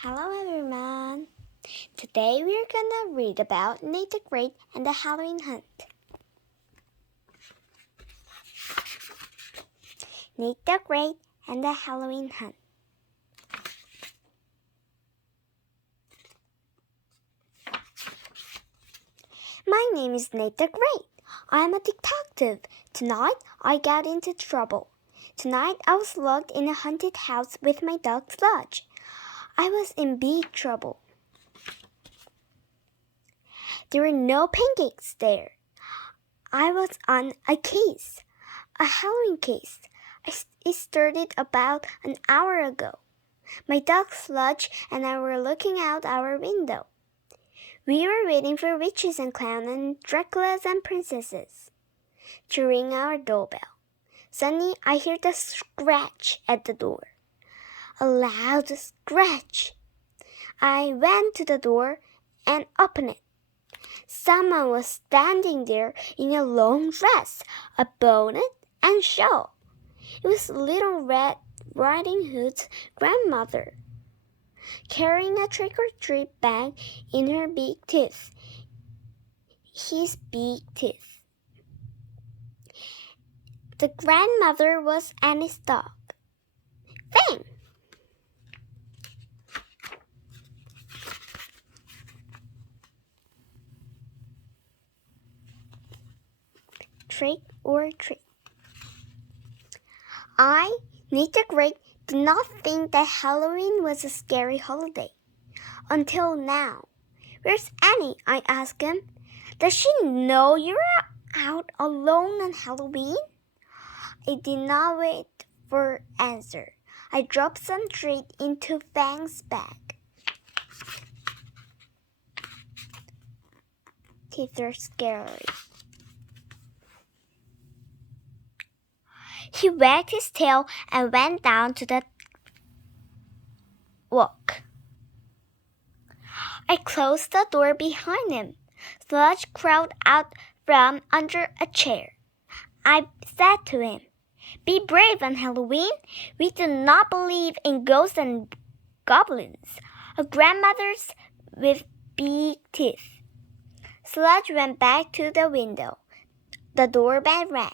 Hello everyone! Today we're gonna read about Nate the Great and the Halloween Hunt. Nate the Great and the Halloween Hunt. My name is Nate the Great. I'm a detective. Tonight I got into trouble. Tonight I was locked in a haunted house with my dog Sludge. I was in big trouble. There were no pancakes there. I was on a case, a Halloween case. It started about an hour ago. My dog Sludge and I were looking out our window. We were waiting for witches and clowns and Draculas and princesses to ring our doorbell. Suddenly, I heard a scratch at the door. A loud scratch. I went to the door and opened it. Someone was standing there in a long dress, a bonnet, and shawl. It was Little Red Riding Hood's grandmother, carrying a trick-or-treat bag in her big teeth. His big teeth. The grandmother was Annie's dog. Fang! Trick or treat. I, Nate the Great, did not think that Halloween was a scary holiday. Until now. Where's Annie? I asked him. Does she know you're out alone on Halloween? I did not wait for answer. I dropped some treat into Fang's bag. Teeth are scary. He wagged his tail and went down to the walk. I closed the door behind him. Sludge crawled out from under a chair. I said to him, "Be brave on Halloween. We do not believe in ghosts and goblins, or grandmothers with big teeth." Sludge went back to the window. The doorbell rang.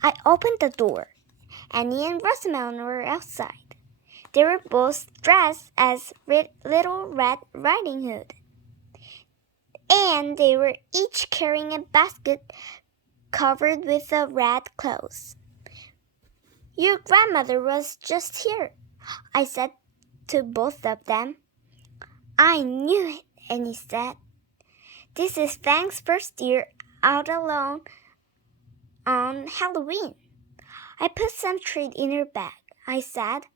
I opened the door. Annie and Rosamond were outside. They were both dressed as Little Red Riding Hood, and they were each carrying a basket covered with red clothes. "Your grandmother was just here," I said to both of them. "I knew it," Annie said. "This is Fang's first year out alone on Halloween." I put some treat in her bag, I said,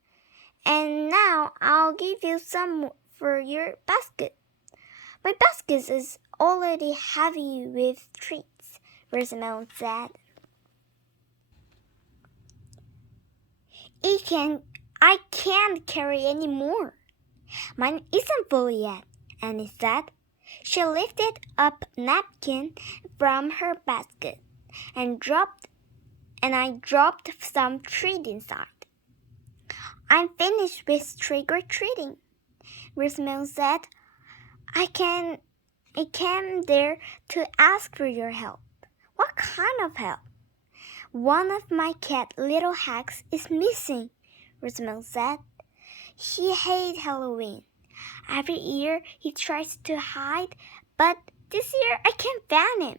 "and now I'll give you some for your basket." "My basket is already heavy with treats," Rosamond said. I can't carry any more." "Mine isn't full yet," Annie said. She lifted up a napkin from her basket and I dropped some treat inside. "I'm finished with trick-or-treating," Rosamond said. I came there to ask for your help." "What kind of help?" "One of my cat Little Hacks is missing," Rosamond said. "He hates Halloween. Every year he tries to hide, but this year I can't find him."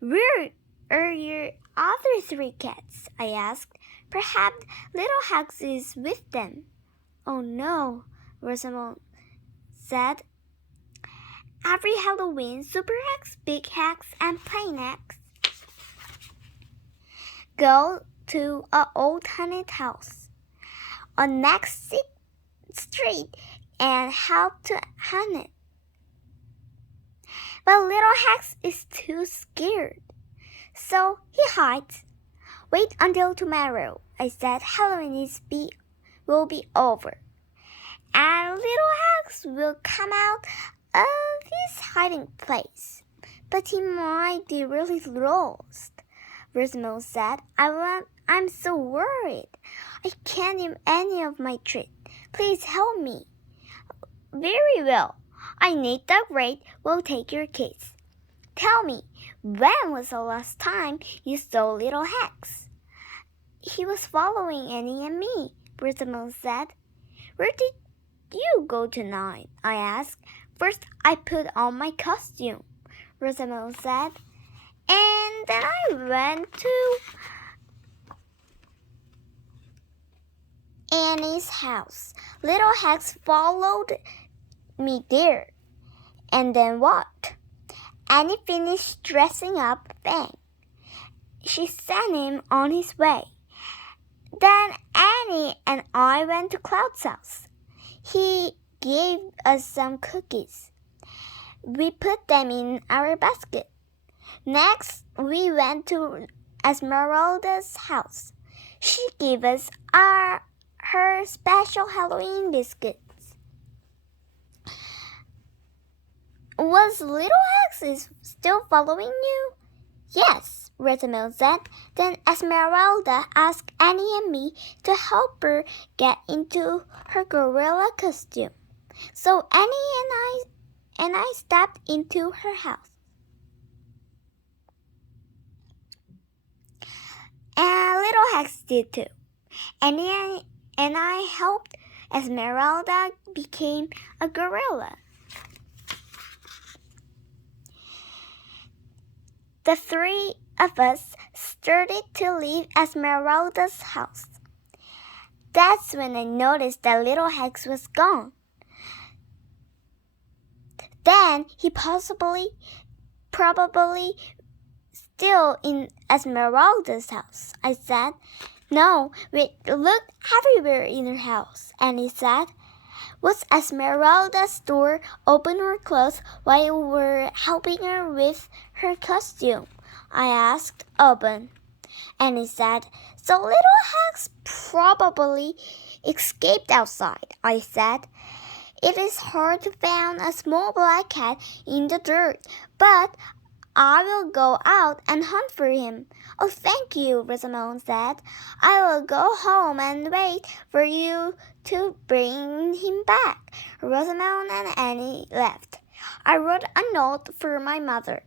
"Where are your other 3 cats?" I asked. "Perhaps Little Hacks is with them." "Oh no," Rosamond said. "Every Halloween, Super Hacks, Big Hacks, and Plain Hacks go to an old haunted house on next street and help to hunt it. But Little Hacks is too scared, so he hides." "Wait until tomorrow," I said. "Halloween will be over, and Little Hacks will come out of his hiding place. But he might be really lost," Rosamond said. I'm so worried. I can't eat any of my treat. Please help me." very well. I Nate the Great will take your case. Tell me, when was the last time you saw Little Hex? He was following Annie and me, Rosamond said. Where did you go tonight? I asked. First, I put on my costume, Rosamond said. And then I went to Annie's house. Little Hex followed me there. And then what? Annie finished dressing up Bang. She sent him on his way. Then Annie and I went to Cloud's house. He gave us some cookies. We put them in our basket. Next, we went to Esmeralda's house. She gave us her special Halloween biscuits. Was Little Hex still following you? Yes, Rosamond said. Then Esmeralda asked Annie and me to help her get into her gorilla costume. So Annie and I stepped into her house. And Little Hex did too. Annie and I helped Esmeralda become a gorilla. The three of us started to leave Esmeralda's house. That's when I noticed that Little Hex was gone. Then he probably still in Esmeralda's house, I said. No, we looked everywhere in her house, and he said. Was Esmeralda's door open or closed while we were helping her with her costume? I asked. Open. And he said, so Little Hex probably escaped outside, I said. It is hard to find a small black cat in the dirt, but I will go out and hunt for him. Oh, thank you, Rosamond said. I will go home and wait for you to bring him back. Rosamond and Annie left. I wrote a note for my mother.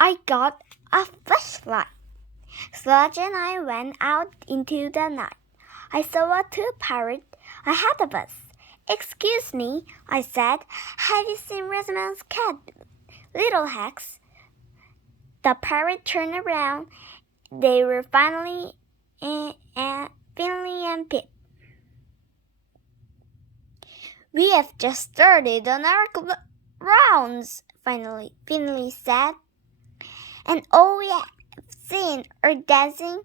I got a flashlight. Sludge and I went out into the night. I saw a tooth parrot ahead of us. Excuse me, I said. Have you seen Rosamond's cat, Little Hex? The parrot turned around. They were Finley and Pip. We have just started on our rounds, Finley said. And all we have seen are dancing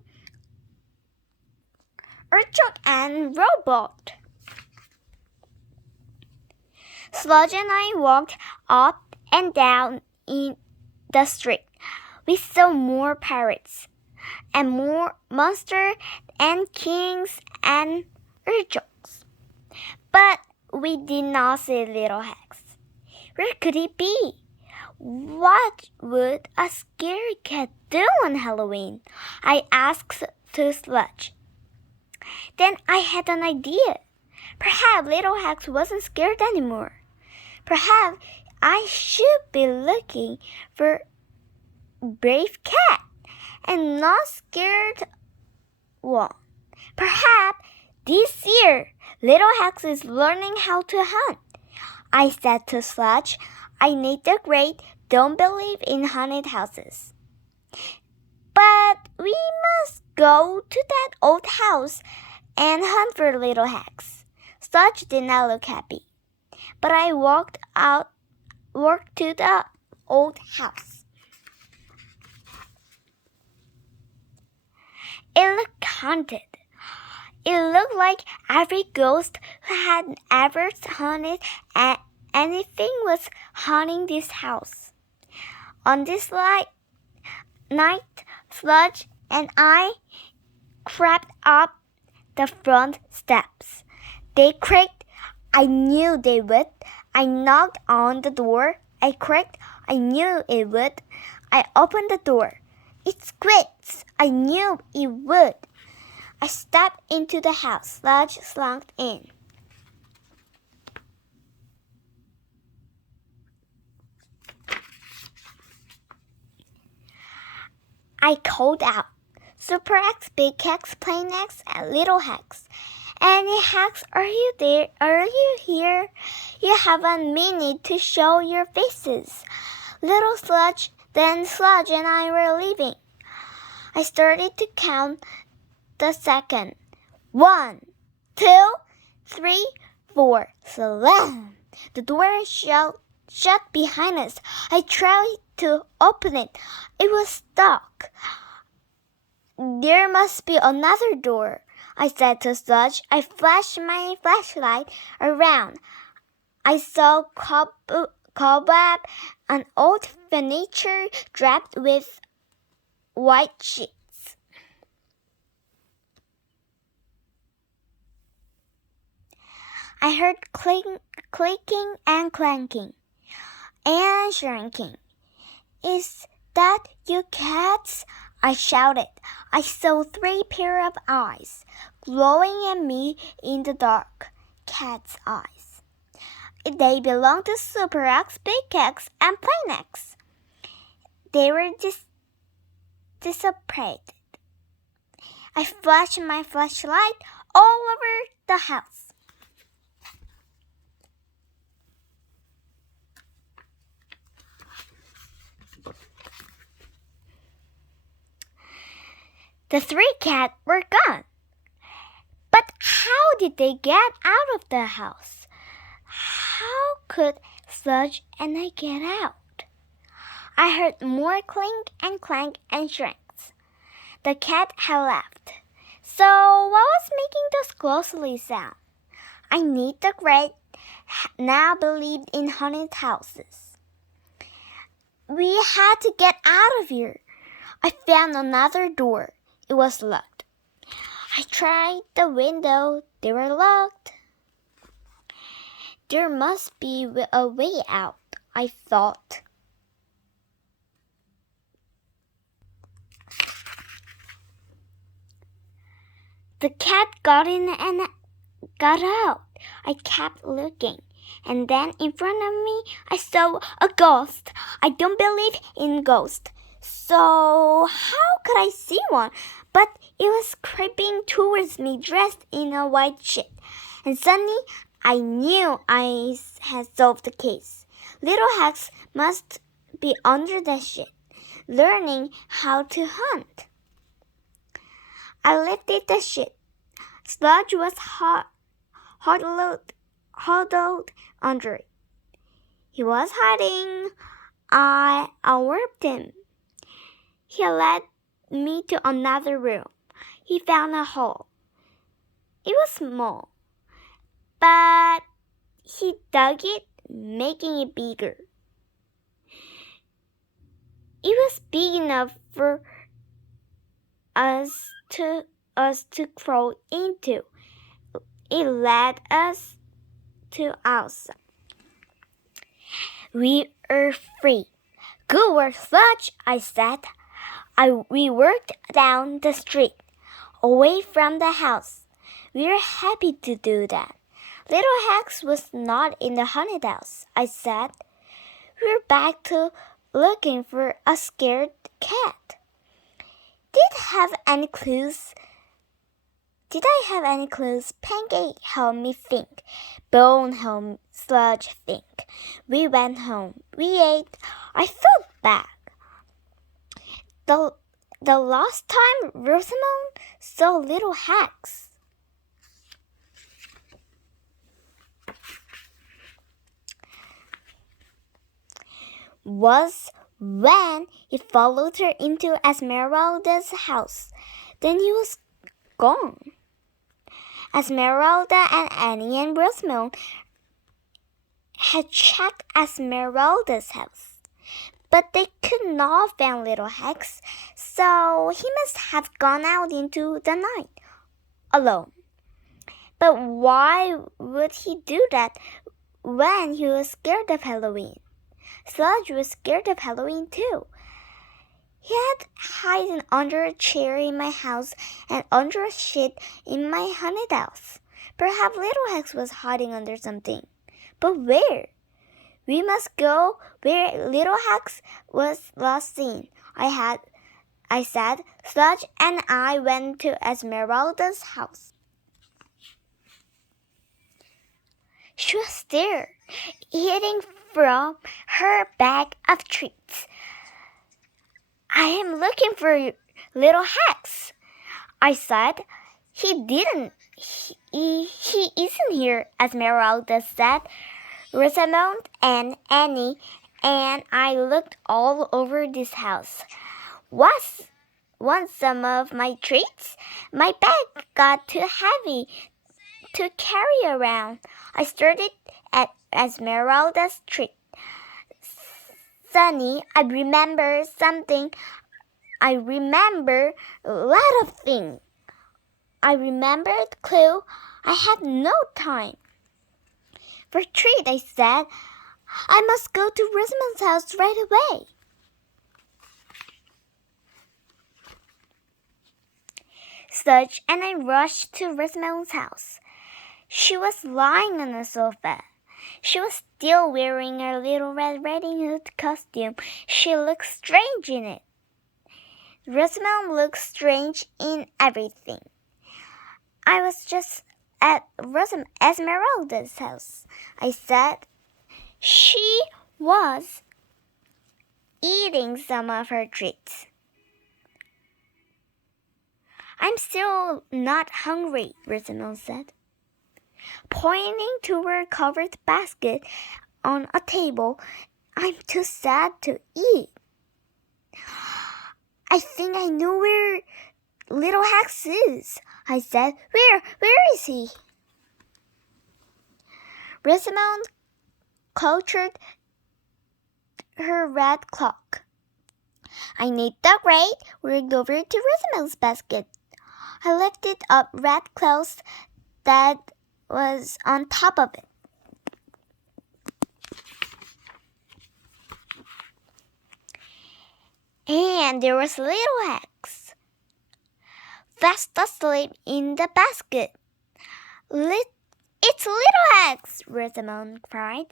Urchok and Robot. Sludge and I walked up and down in the street. We saw more parrots and more monsters and kings and urchins. But we did not see Little Hex. Where could he be? What would a scary cat do on Halloween? I asked to Sludge. Then I had an idea. Perhaps Little Hex wasn't scared anymore. Perhaps I should be looking for a brave cat and not scared one. Perhaps this year Little Hex is learning how to hunt. I said to Sludge, I Nate the Great don't believe in haunted houses. But we must go to that old house and hunt for Little Hex. Sludge did not look happy. But I walked to the old house. It looked haunted. It looked like every ghost who had ever haunted anything was haunting this house. On this night, Sludge and I crept up the front steps. They creaked. I knew they would. I knocked on the door. I creaked. I knew it would. I opened the door. It squeaked. I knew it would. I stepped into the house. Sludge slunk in. I called out. Super X, Big X, Plain X, and Little X. Any hacks, are you there? Are you here? You have a minute to show your faces. Little Sludge, then Sludge and I were leaving. I started to count the second. 1, 2, 3, 4. Slam! The door shut behind us. I tried to open it. It was stuck. There must be another door, I said to Sludge. I flashed my flashlight around. I saw cobweb and old furniture draped with white sheets. I heard clicking and clanking and shrinking. Is that you cats? I shouted. I saw 3 pair of eyes glowing at me in the dark. Cat's eyes. They belonged to Super X, Big X, and Plain X. They were dissipated. I flashed my flashlight all over the house. The 3 cats were gone. But how did they get out of the house? How could Sludge and I get out? I heard more clink and clank and shrinks. The cat had left. So what was making those ghostly sounds? I need the great now believed in haunted houses. We had to get out of here. I found another door. It was locked. I tried the window. They were locked. There must be a way out, I thought. The cat got in and got out. I kept looking. And then in front of me, I saw a ghost. I don't believe in ghosts. So how could I see one? But it was creeping towards me dressed in a white sheet. And suddenly I knew I had solved the case. Little Hex must be under the sheet, learning how to hunt. I lifted the sheet. Sludge was huddled under it. He was hiding. I unwarped him. He led me to another room. He found a hole. It was small, but he dug it, making it bigger. It was big enough for us to crawl into. It led us to outside. We are free. Good work, Sludge, I said. We worked down the street, away from the house. We were happy to do that. Little Hex was not in the haunted house, I said. We're back to looking for a scared cat. Did I have any clues? Pancake helped me think. Bone helped Sludge think. We went home. We ate. I felt bad. The last time Rosamond saw Little Hex. Was when he followed her into Esmeralda's house. Then he was gone. Esmeralda and Annie and Rosamond had checked Esmeralda's house. But they could not find Little Hex, so he must have gone out into the night, alone. But why would he do that when he was scared of Halloween? Sludge was scared of Halloween too. He had hidden under a chair in my house and under a sheet in my haunted house. Perhaps Little Hex was hiding under something. But where? We must go where Little Hex was last seen. I I said. Sludge and I went to Esmeralda's house. She was there, eating from her bag of treats. I am looking for little Hex, I said. He isn't here, Esmeralda said. Rosamond and Annie and I looked all over this house. Want some of my treats? My bag got too heavy to carry around. I started at Esmeralda's treat. Sonny, I remember something. I remember a lot of things. I remembered Clue. I had no time for treat, I said. I must go to Rosamond's house right away. Sludge and I rushed to Rosamond's house. She was lying on a sofa. She was still wearing her little Red Riding Hood costume. She looked strange in it. Rosamond looked strange in everything. I was just at Esmeralda's house, I said. She was eating some of her treats. I'm still not hungry, Rosamond said, pointing to her covered basket on a table. I'm too sad to eat. I think I know where little Hex is, I said. Where is he? Rosamond cultured her red clock. I need the grate, worked over to Rosamond's basket. I lifted up red clothes that was on top of it. And there was little Hex, fast asleep in the basket. It's little Hex, Rosamond cried.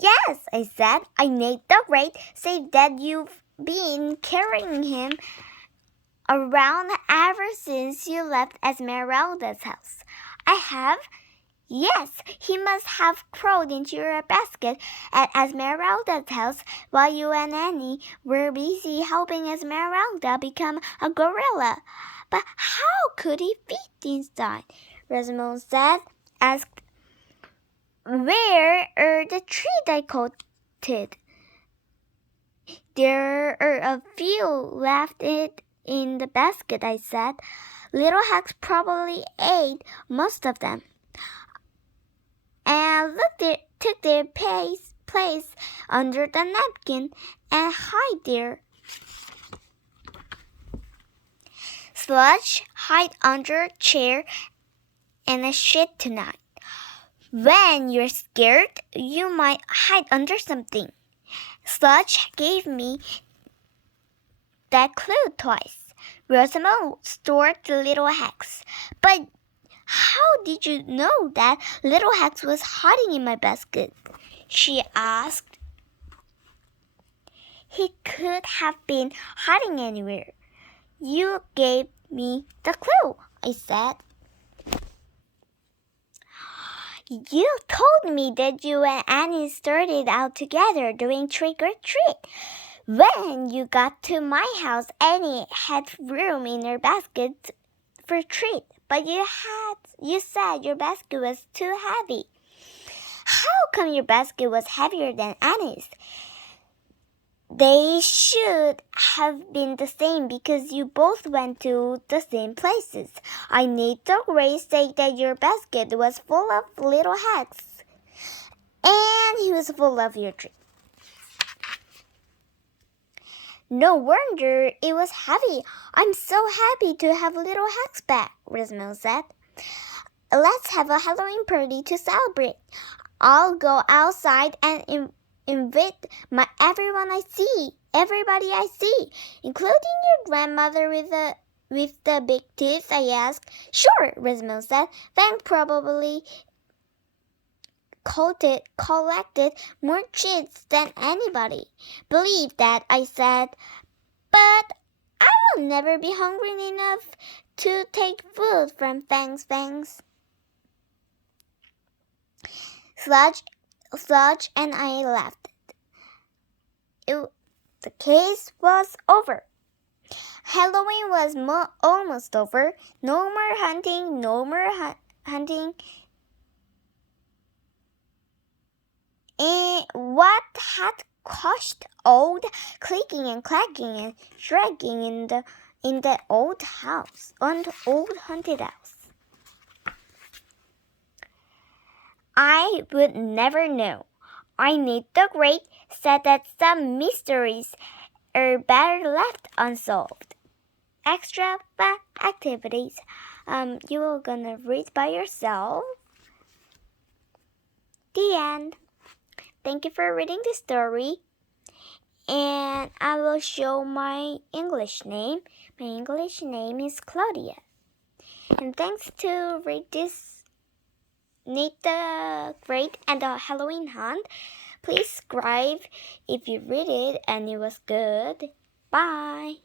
Yes, I said. I made the grate, save that you've been carrying him around ever since you left Esmeralda's house. I have? Yes, he must have crawled into your basket at Esmeralda's house while you and Annie were busy helping Esmeralda become a gorilla. But how could he fit inside? Rosamond said, asked, where are the trees I coated? There are a few left in the basket, I said. Little Hex probably ate most of them. And took their place under the napkin and hide there. Sludge, hide under a chair and a sheet tonight. When you're scared, you might hide under something. Sludge gave me that clue twice. Rosamond stored the little Hex. But how did you know that little Hex was hiding in my basket? She asked. He could have been hiding anywhere. You gave me the clue, I said. You told me that you and Annie started out together doing trick or treat. When you got to my house, Annie had room in her basket for treat, but you said your basket was too heavy. How come your basket was heavier than Annie's? They should have been the same because you both went to the same places. I need the grade say that your basket was full of little Hex, and he was full of your treat. No wonder it was heavy. I'm so happy to have little Hex back, Rosamond said. Let's have a Halloween party to celebrate. I'll go outside and invite everybody I see, including your grandmother with the big teeth, I asked. Sure, Rosamond said. Then probably collected more treats than anybody. Believe that, I said. But I You'll never be hungry enough to take food from Fang's fangs. Sludge and I laughed. The case was over. Halloween was almost over. No more hunting, no more hunting. And what had caused old clicking and clacking and shrieking in the old house, on the old haunted house? I would never know. I the Great said that some mysteries are better left unsolved. Extra fun activities you are gonna read by yourself. The end. Thank you for reading the story. And I will show my English name. My English name is Claudia. And thanks to read this Nate the Great and the Halloween Hunt. Please subscribe if you read it and it was good. Bye.